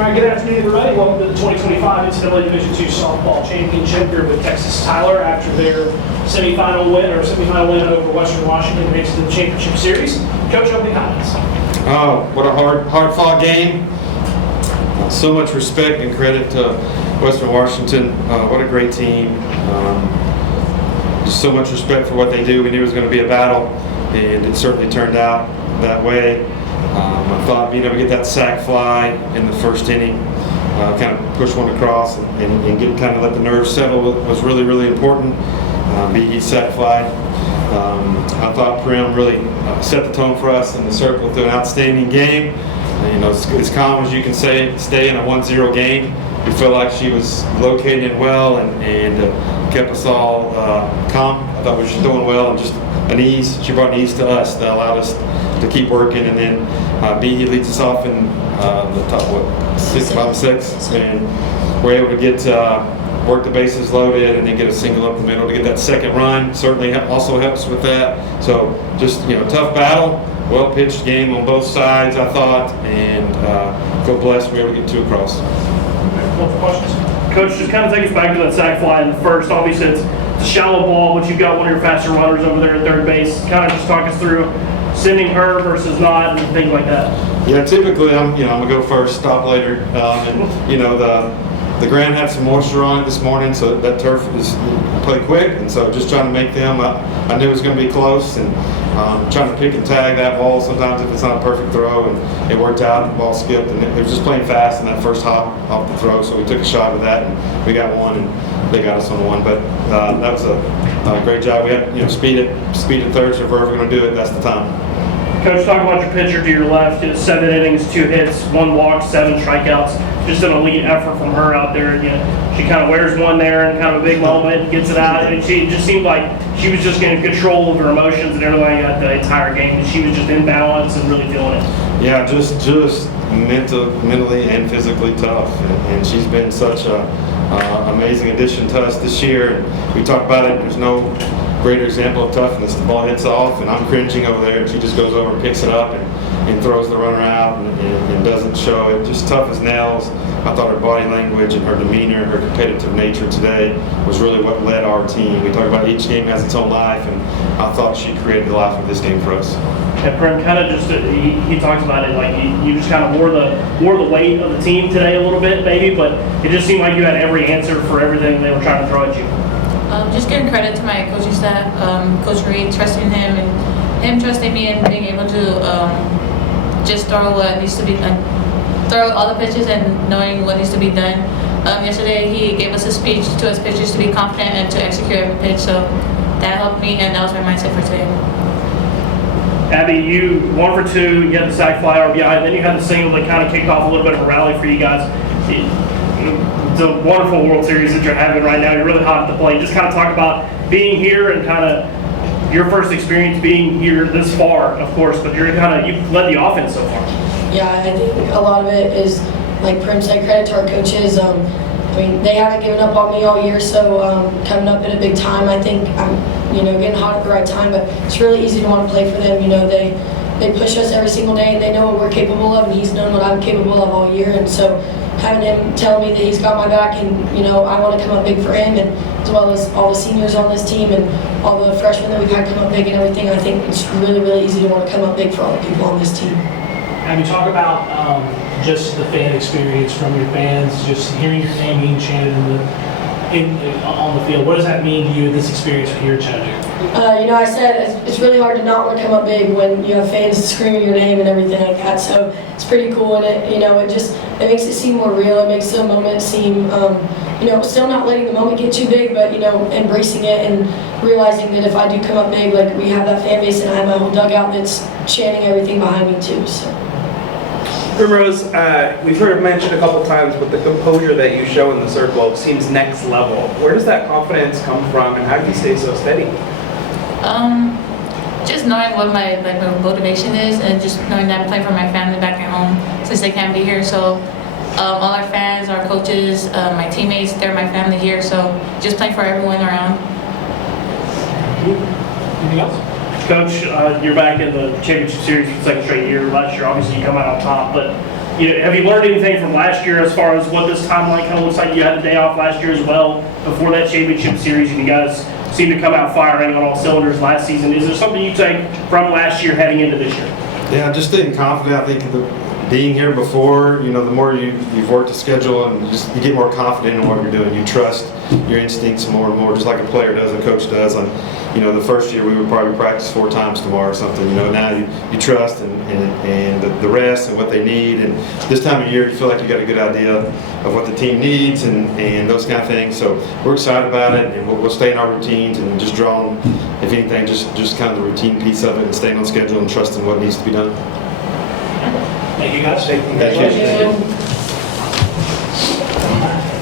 All right, good afternoon, everybody. Welcome to the 2025 NCAA Division II Softball Championship here with Texas Tyler after their semifinal win over Western Washington to make it to the championship series. Coach, opening comments. Oh, what a hard-fought game. So much respect and credit to Western Washington. What a great team. Just so much respect for what they do. We knew it was going to be a battle, and it certainly turned out that way. I thought being able to get that sac fly in the first inning, kind of push one across and get kind of let the nerves settle was really, really important. He sac fly. I thought Prim really set the tone for us in the circle through an outstanding game. As calm as you can stay in a 1-0 game. We feel like she was located well and kept us all calm. I thought we were doing well and just an ease. She brought an ease to us that allowed us to keep working. And then B leads us off in the top, bottom six. And we're able to get work the bases loaded and then get a single up the middle to get that second run. Certainly also helps with that. So just, tough battle. Well-pitched game on both sides, I thought, and feel blessed we were able to get two across. Questions? Coach, just kind of take us back to that sac fly in the first. Obviously, it's a shallow ball, but you've got one of your faster runners over there at third base. Kind of just talk us through sending her versus not and things like that. Yeah, typically I'm gonna go first, stop later, the ground had some moisture on it this morning, so that turf is play quick, and so just trying to make them. I knew it was going to be close, and trying to pick and tag that ball sometimes if it's not a perfect throw, and it worked out. The ball skipped, and it was just playing fast in that first hop off the throw. So we took a shot with that, and we got one, and they got us on one. But that was a great job. We had speed at third, so if we're ever going to do it, that's the time. Coach, talk about your pitcher to your left. 7 innings, 2 hits, 1 walk, 7 strikeouts. Just an elite effort from her out there. She kind of wears one there in kind of a big moment, gets it out. And it just seemed like she was just getting control of her emotions and everything at the entire game. And she was just in balance and really feeling it. Yeah, just mentally and physically tough. And she's been such a amazing addition to us this year. And we talk about it. There's no greater example of toughness. The ball hits off, and I'm cringing over there, and she just goes over and picks it up and throws the runner out and doesn't show it. Just tough as nails. I thought her body language and her demeanor, her competitive nature today was really what led our team. We talk about each game has its own life, and I thought she created the life of this game for us. And Prim kind of just he talks about it like you just kind of wore the weight of the team today a little bit, maybe, but it just seemed like you had every answer for everything they were trying to throw at you. Just giving credit to my coaching staff, Coach Reed, trusting him and him trusting me and being able to just throw what needs to be done, throw all the pitches and knowing what needs to be done. Yesterday he gave us a speech to his pitchers to be confident and to execute every pitch, so that helped me and that was my mindset for today. Abby, you 1 for 2, you had the sac fly RBI, and then you had the single that kind of kicked off a little bit of a rally for you guys. It's a wonderful World Series that you're having right now. You're really hot at the plate. Just kind of talk about being here and kind of your first experience being here this far, of course, but you've led the offense so far. Yeah, I think a lot of it is, like Prim said, credit to our coaches. They haven't given up on me all year, so coming up at a big time, I think I'm, getting hot at the right time. But it's really easy to want to play for them. They push us every single day, and they know what we're capable of, and he's known what I'm capable of all year. And so having him tell me that he's got my back, and I want to come up big for him, and as well as all the seniors on this team and all the freshmen that we've had come up big and everything, I think it's really, really easy to want to come up big for all the people on this team. And we talk about just the fan experience from your fans, just hearing your name being chanted on the field. What does that mean to you, this experience here at Chattanooga? I said it's really hard to not want to come up big when you have fans screaming your name and everything like that. So it's pretty cool, and it makes it seem more real. It makes the moment seem, still not letting the moment get too big, but embracing it and realizing that if I do come up big, like we have that fan base, and I have my whole dugout that's chanting everything behind me too. So. Primrose, we've heard it mentioned a couple times, but the composure that you show in the circle seems next level. Where does that confidence come from, and how do you stay so steady? Just knowing what my motivation is, and just knowing that I'm playing for my family back at home since they can't be here. So all our fans, our coaches, my teammates, they're my family here. So just playing for everyone around. Anything else? Coach, you're back in the championship series for the second straight year. Last year, obviously, you come out on top, but have you learned anything from last year as far as what this timeline kind of looks like? You had a day off last year as well before that championship series, and you guys seem to come out firing on all cylinders last season. Is there something you take from last year heading into this year? Yeah, just staying confident. I think being here before, the more you've worked the schedule and you get more confident in what you're doing. You trust your instincts more and more, just like a player does, a coach does. The first year we would probably practice 4 times tomorrow or something. Now you trust and the rest and what they need. And this time of year, you feel like you got a good idea of what the team needs and those kind of things. So we're excited about it, and we'll stay in our routines and just draw on, if anything, just kind of the routine piece of it and staying on schedule and trusting what needs to be done. Thank you, guys. Thank you. Thank you.